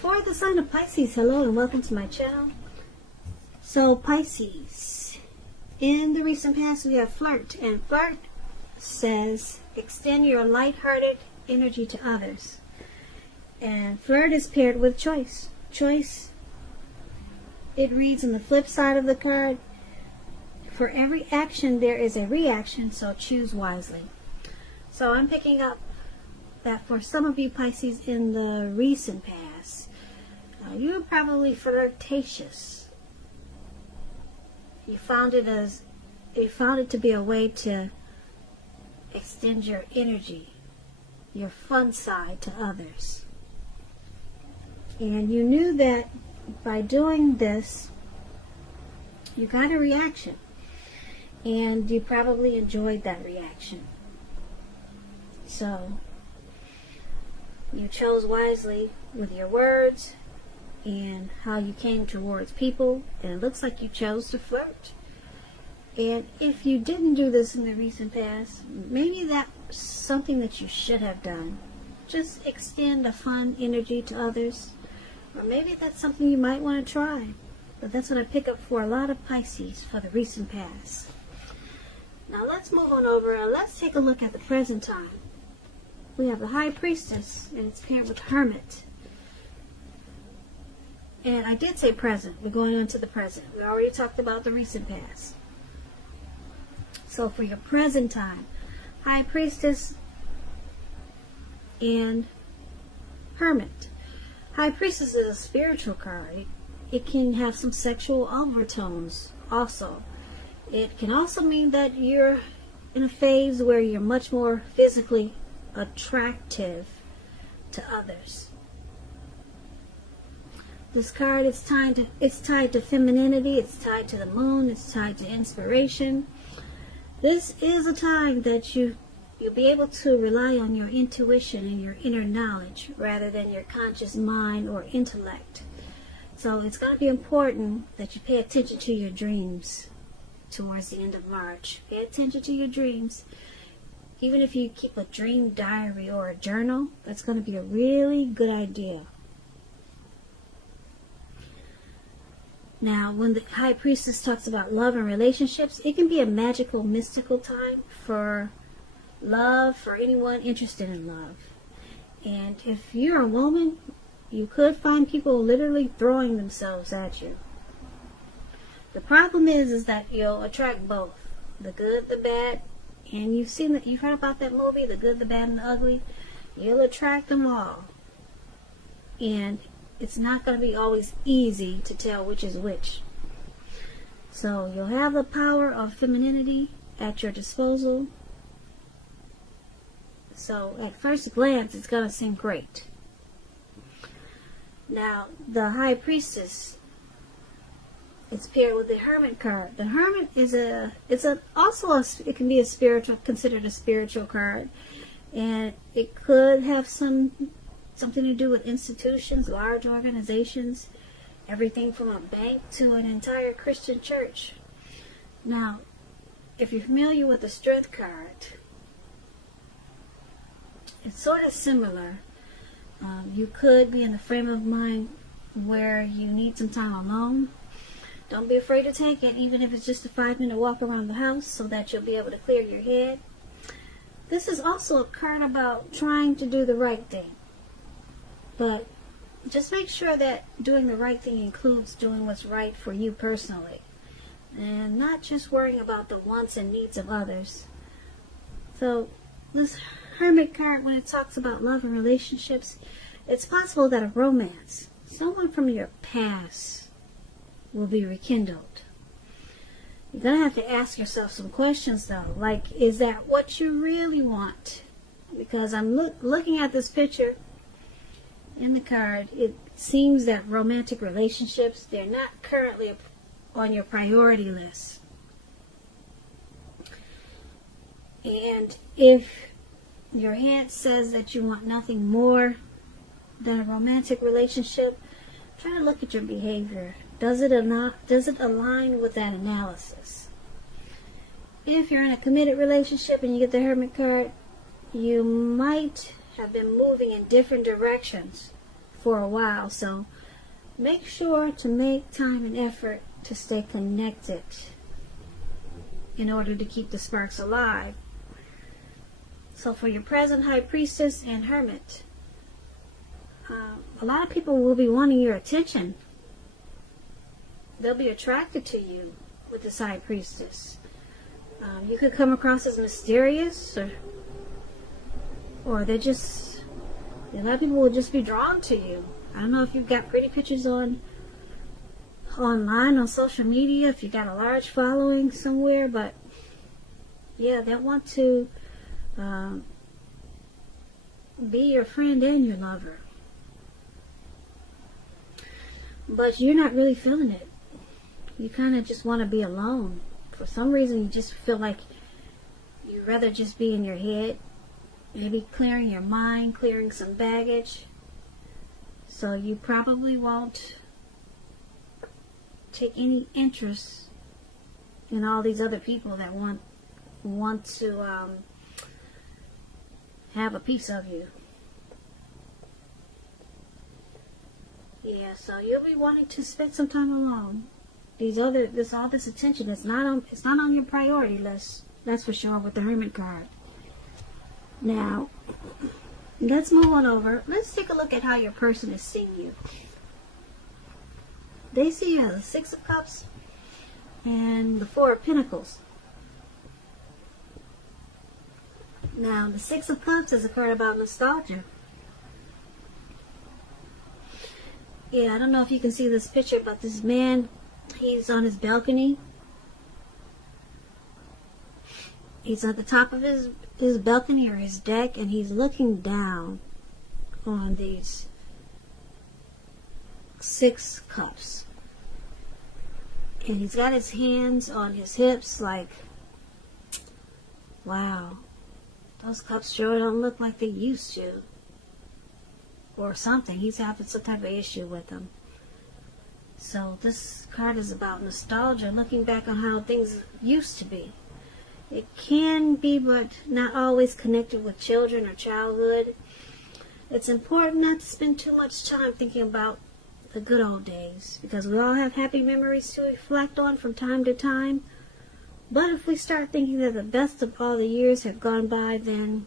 For the sign of Pisces, hello and welcome to my channel. So Pisces, in the recent past we have flirt, and flirt says extend your light-hearted energy to others. And flirt is paired with choice. Choice, it reads on the flip side of the card, for every action there is a reaction, so choose wisely. So I'm picking up that for some of you Pisces in the recent past, you're probably flirtatious. You found it to be a way to extend your energy, your fun side to others. And you knew that by doing this, you got a reaction. And you probably enjoyed that reaction. So, you chose wisely with your words and how you came towards people. And it looks like you chose to flirt. And if you didn't do this in the recent past, maybe that's something that you should have done. Just extend a fun energy to others. Or maybe that's something you might want to try. But that's what I pick up for a lot of Pisces for the recent past. Now let's move on over and let's take a look at the present time. We have the High Priestess and it's paired with Hermit. And I did say present. We're going on to the present. We already talked about the recent past. So for your present time, High Priestess and Hermit. High Priestess is a spiritual card. It can have some sexual overtones also. It can also mean that you're in a phase where you're much more physically attractive to others. This card is tied to femininity, it's tied to the moon, it's tied to inspiration. This is a time that you'll be able to rely on your intuition and your inner knowledge rather than your conscious mind or intellect. So it's going to be important that you pay attention to your dreams towards the end of March. Pay attention to your dreams. Even if you keep a dream diary or a journal, that's going to be a really good idea. Now, when the High Priestess talks about love and relationships, it can be a magical, mystical time for love, for anyone interested in love. And if you're a woman, you could find people literally throwing themselves at you. The problem is that you'll attract both, the good, the bad, and you've heard about that movie, The Good, the Bad, and the Ugly. You'll attract them all. And it's not going to be always easy to tell which is which. So you'll have the power of femininity at your disposal. So at first glance, it's going to seem great. Now, the High Priestess, it's paired with the Hermit card. The Hermit is it can be considered a spiritual card, and it could have something to do with institutions, large organizations, everything from a bank to an entire Christian church. Now, if you're familiar with the Strength card, it's sort of similar. You could be in a frame of mind where you need some time alone. Don't be afraid to take it, even if it's just a 5-minute walk around the house so that you'll be able to clear your head. This is also a card about trying to do the right thing. But just make sure that doing the right thing includes doing what's right for you personally. And not just worrying about the wants and needs of others. So this Hermit card, when it talks about love and relationships, it's possible that a romance, someone from your past, will be rekindled. You're going to have to ask yourself some questions though, like, is that what you really want? Because I'm looking at this picture in the card, it seems that romantic relationships, they're not currently on your priority list. And if your hand says that you want nothing more than a romantic relationship, try to look at your behavior. Does it align with that analysis? If you're in a committed relationship and you get the Hermit card, you might have been moving in different directions for a while. So make sure to make time and effort to stay connected in order to keep the sparks alive. So for your present High Priestess and Hermit, a lot of people will be wanting your attention. They'll be attracted to you with this High Priestess. You could come across as mysterious, or they're just, a lot of people will just be drawn to you. I don't know if you've got pretty pictures online on social media, if you got a large following somewhere, but yeah, they want to be your friend and your lover. But you're not really feeling it. You kind of just want to be alone. For some reason, you just feel like you'd rather just be in your head. Maybe clearing your mind, clearing some baggage. So you probably won't take any interest in all these other people that want to have a piece of you. Yeah, so you'll be wanting to spend some time alone. All this attention, it's not on your priority list. That's for sure with the Hermit card. Now, let's move on over. Let's take a look at how your person is seeing you. They see you as the Six of Cups and the Four of Pentacles. Now, the Six of Cups is a card about nostalgia. Yeah, I don't know if you can see this picture, but this man, he's on his balcony. He's at the top of his balcony or his deck, and he's looking down on these Six Cups. And he's got his hands on his hips like, wow, those cups sure don't look like they used to. Or something. He's having some type of issue with them. So this card is about nostalgia, looking back on how things used to be. It can be, but not always connected with children or childhood. It's important not to spend too much time thinking about the good old days, because we all have happy memories to reflect on from time to time. But if we start thinking that the best of all the years have gone by, then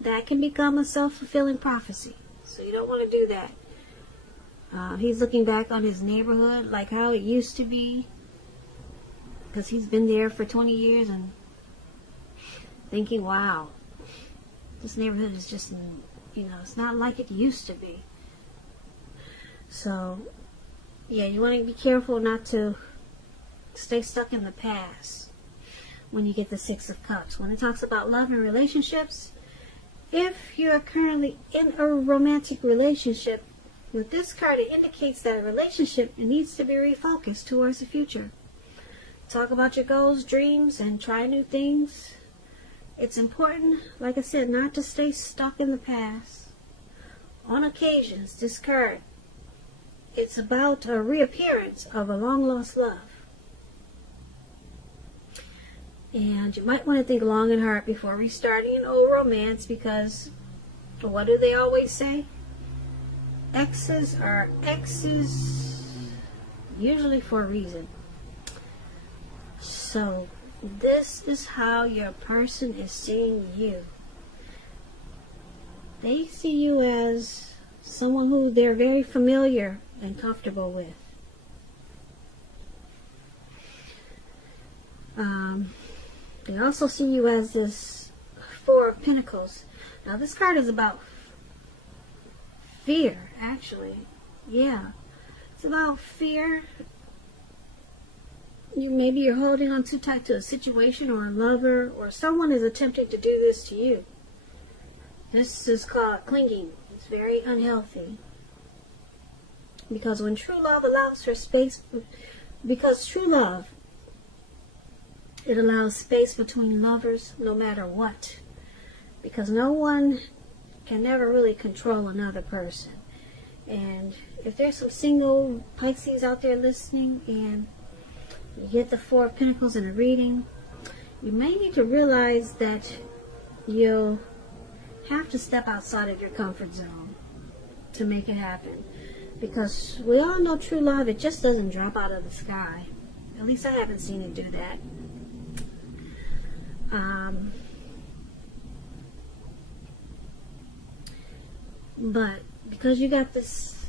that can become a self-fulfilling prophecy. So you don't want to do that. He's looking back on his neighborhood, like how it used to be, because he's been there for 20 years and thinking, wow, this neighborhood is just, it's not like it used to be. So, yeah, you want to be careful not to stay stuck in the past when you get the Six of Cups. When it talks about love and relationships, if you're currently in a romantic relationship, with this card it indicates that a relationship needs to be refocused towards the future. Talk about your goals, dreams, and try new things. It's important, like I said, not to stay stuck in the past. On occasions, this card, it's about a reappearance of a long-lost love. And you might want to think long and hard before restarting an old romance, because what do they always say? Exes are exes, usually for a reason. So this is how your person is seeing you. They see you as someone who they're very familiar and comfortable with. They also see you as this Four of Pentacles. Now this card is about fear, actually. Yeah, it's about fear. Maybe you're holding on too tight to a situation or a lover, or someone is attempting to do this to you. This is called clinging. It's very unhealthy. Because when true love allows for space, because true love, it allows space between lovers no matter what. Because no one can never really control another person. And if there's some single Pisces out there listening and you get the Four of Pentacles in a reading, you may need to realize that you'll have to step outside of your comfort zone. to make it happen. Because we all know true love, it just doesn't drop out of the sky. At least I haven't seen it do that. But because you got this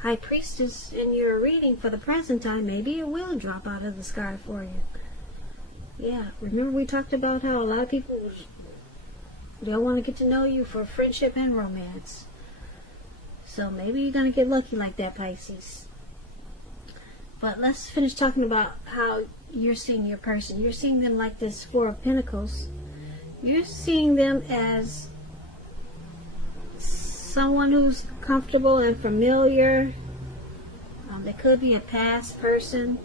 High Priestess in your reading for the present time, maybe it will drop out of the sky for you. Yeah, remember we talked about how a lot of people don't want to get to know you for friendship and romance. So maybe you're going to get lucky like that, Pisces. But let's finish talking about how you're seeing your person. You're seeing them like this Four of Pentacles. You're seeing them as someone who's comfortable and familiar. They could be a past person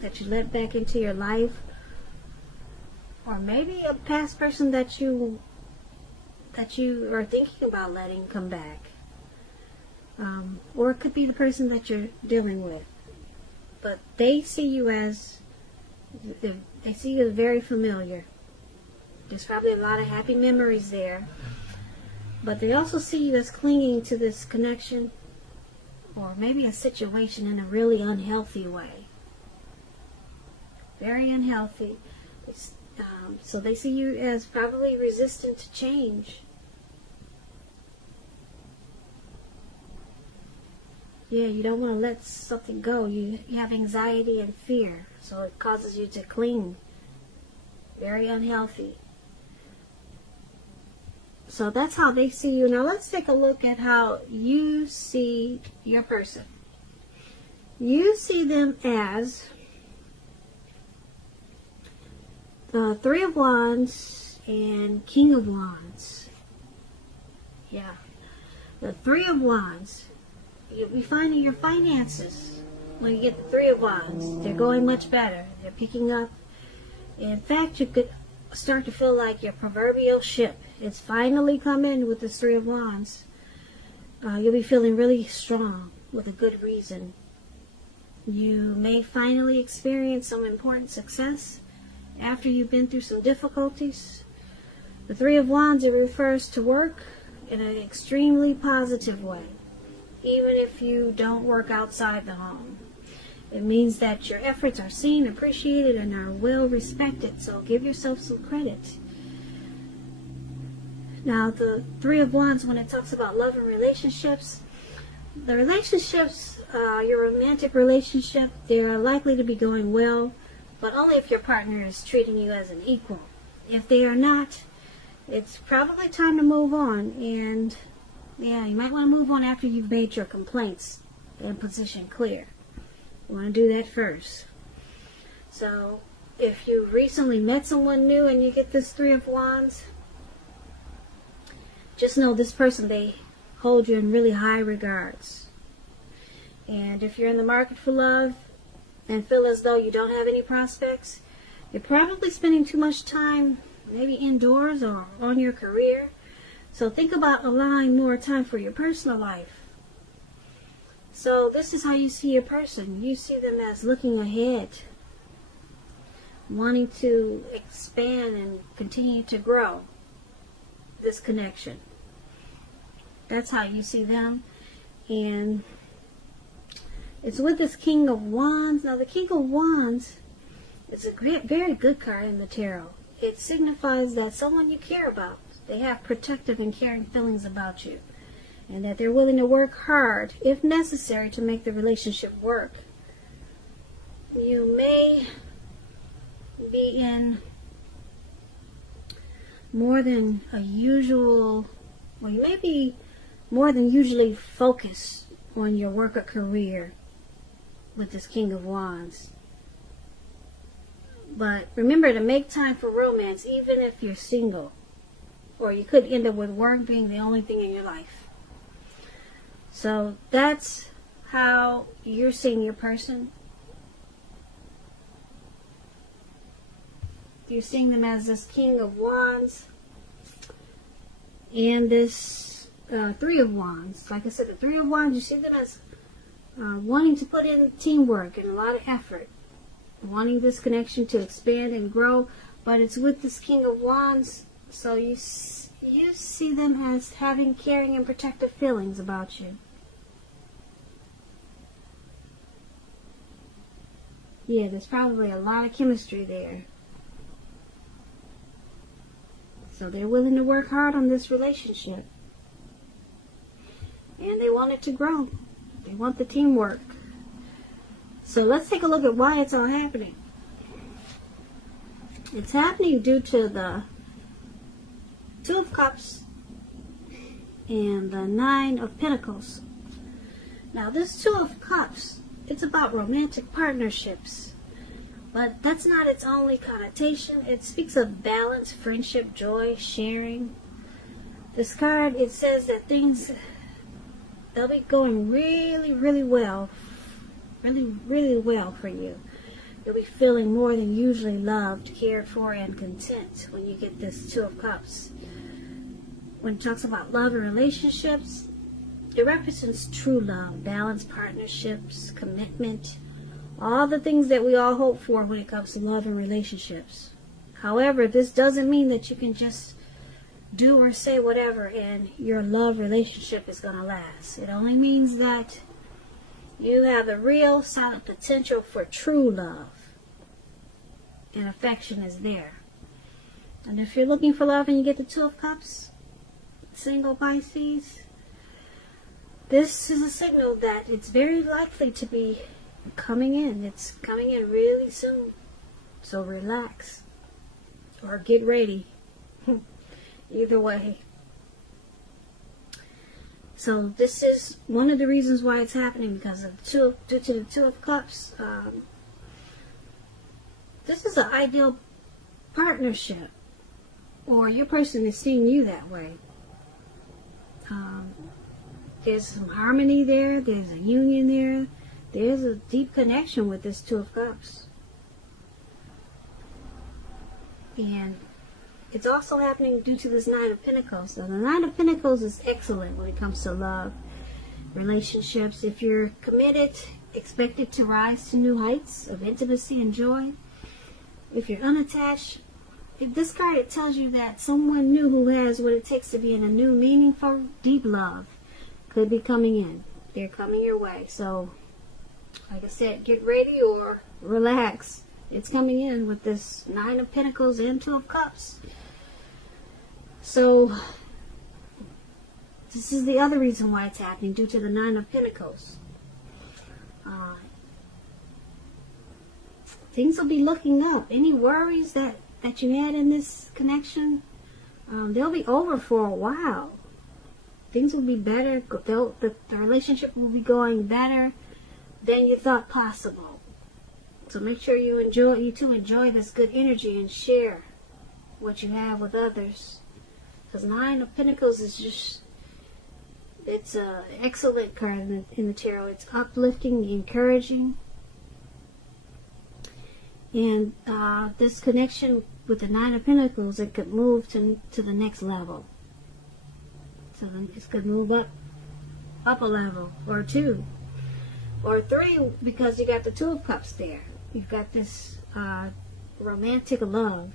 that you let back into your life, or maybe a past person that you are thinking about letting come back, or it could be the person that you're dealing with. But they see you as very familiar. There's probably a lot of happy memories there. But they also see you as clinging to this connection, or maybe a situation, in a really unhealthy way. Very unhealthy. So they see you as probably resistant to change. Yeah, you don't want to let something go. You have anxiety and fear, so it causes you to cling. Very unhealthy. So that's how they see you. Now let's take a look at how you see your person. You see them as the Three of Wands and King of Wands. Yeah. The Three of Wands. You'll be finding your finances when you get the Three of Wands. They're going much better. They're picking up. In fact, you could start to feel like your proverbial ship. It's finally coming with this Three of Wands. You'll be feeling really strong with a good reason. You may finally experience some important success after you've been through some difficulties. The Three of Wands, it refers to work in an extremely positive way, even if you don't work outside the home. It means that your efforts are seen, appreciated, and are well respected, so give yourself some credit. Now, the Three of Wands, when it talks about love and relationships, the relationships, your romantic relationship, they're likely to be going well, but only if your partner is treating you as an equal. If they are not, it's probably time to move on. And yeah, you might want to move on after you've made your complaints and position clear. You want to do that first. So if you recently met someone new and you get this Three of Wands, just know this person, they hold you in really high regards. And if you're in the market for love and feel as though you don't have any prospects, you're probably spending too much time maybe indoors or on your career. So think about allowing more time for your personal life. So this is how you see your person. You see them as looking ahead, wanting to expand and continue to grow this connection. That's how you see them. And it's with this King of Wands. Now the King of Wands is a very good card in the tarot. It signifies that someone you care about, they have protective and caring feelings about you, and that they're willing to work hard, if necessary, to make the relationship work. You may be in more than a usual, well, you may be more than usually focused on your work or career with this King of Wands. But remember to make time for romance, even if you're single. Or you could end up with work being the only thing in your life. So that's how you're seeing your person. You're seeing them as this King of Wands and this Three of Wands. Like I said, the Three of Wands, you see them as wanting to put in teamwork and a lot of effort, wanting this connection to expand and grow, but it's with this King of Wands, so You see them as having caring and protective feelings about you. Yeah, there's probably a lot of chemistry there. So they're willing to work hard on this relationship. And they want it to grow. They want the teamwork. So let's take a look at why it's all happening. It's happening due to the Two of Cups and the Nine of Pentacles. Now this Two of Cups, it's about romantic partnerships. But that's not its only connotation. It speaks of balance, friendship, joy, sharing. This card, it says that things, they'll be going really, really well. Really, really well for you. You'll be feeling more than usually loved, cared for, and content when you get this Two of Cups. When it talks about love and relationships, it represents true love, balanced partnerships, commitment, all the things that we all hope for when it comes to love and relationships. However, this doesn't mean that you can just do or say whatever and your love relationship is going to last. It only means that you have the real solid potential for true love. And affection is there. And if you're looking for love and you get the Two of Cups, single Pisces, this is a signal that it's very likely to be coming in. It's coming in really soon. So relax. Or get ready. Either way. So this is one of the reasons why it's happening, because of due to the Two of Cups. This is an ideal partnership, or your person is seeing you that way. There's some harmony there. There's a union there. There's a deep connection with this Two of Cups. And it's also happening due to this Nine of Pentacles. So the Nine of Pentacles is excellent when it comes to love, relationships. If you're committed, expect it to rise to new heights of intimacy and joy. If you're unattached, if this card, it tells you that someone new who has what it takes to be in a new, meaningful, deep love could be coming in. They're coming your way. So, like I said, get ready or relax. It's coming in with this Nine of Pentacles and Two of Cups. So, this is the other reason why it's happening, due to the Nine of Pentacles. Things will be looking up. Any worries that you had in this connection, they'll be over for a while. Things will be better. The relationship will be going better than you thought possible. So make sure you enjoy this good energy and share what you have with others. Because Nine of Pentacles is just, it's an excellent card in the tarot. It's uplifting, encouraging. And this connection with the Nine of Pentacles, it could move to the next level. So then it could move up a level, or two, or three, because you got the Two of Cups there. You've got this romantic love.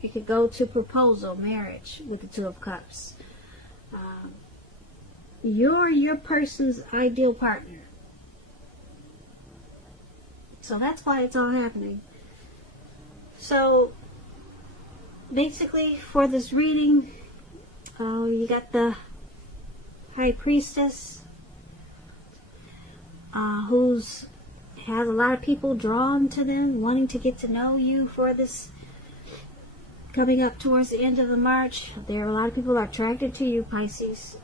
You could go to proposal, marriage with the Two of Cups. You're your person's ideal partner. So that's why it's all happening. So basically, for this reading, you got the High Priestess, who's has a lot of people drawn to them, wanting to get to know you for this coming up towards the end of the March. There are a lot of people attracted to you, Pisces.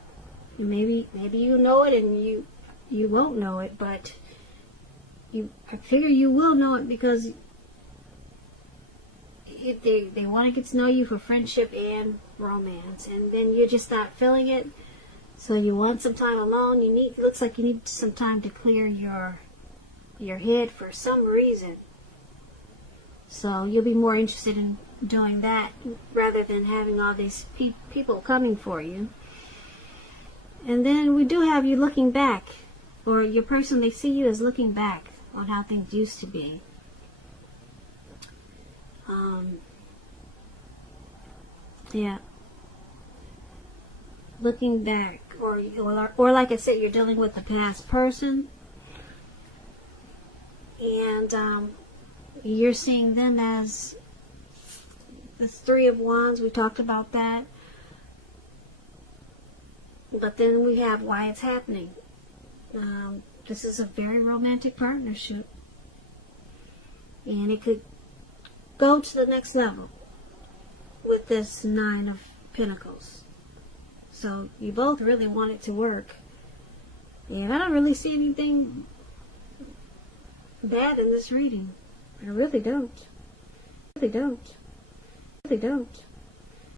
Maybe you know it and you won't know it, but I figure you will know it, because they want to get to know you for friendship and romance, and then you just start feeling it. So you want some time alone. Looks like you need some time to clear your head for some reason. So you'll be more interested in doing that rather than having all these people coming for you. And then we do have you looking back, or your person, they see you as looking back on how things used to be. Yeah. looking back, or like I said, you're dealing with a past person, and you're seeing them as the Three of Wands. We talked about that. But then we have why it's happening. This is a very romantic partnership. And it could go to the next level with this Nine of Pentacles. So you both really want it to work. And I don't really see anything bad in this reading. I really don't. I really don't. I really don't.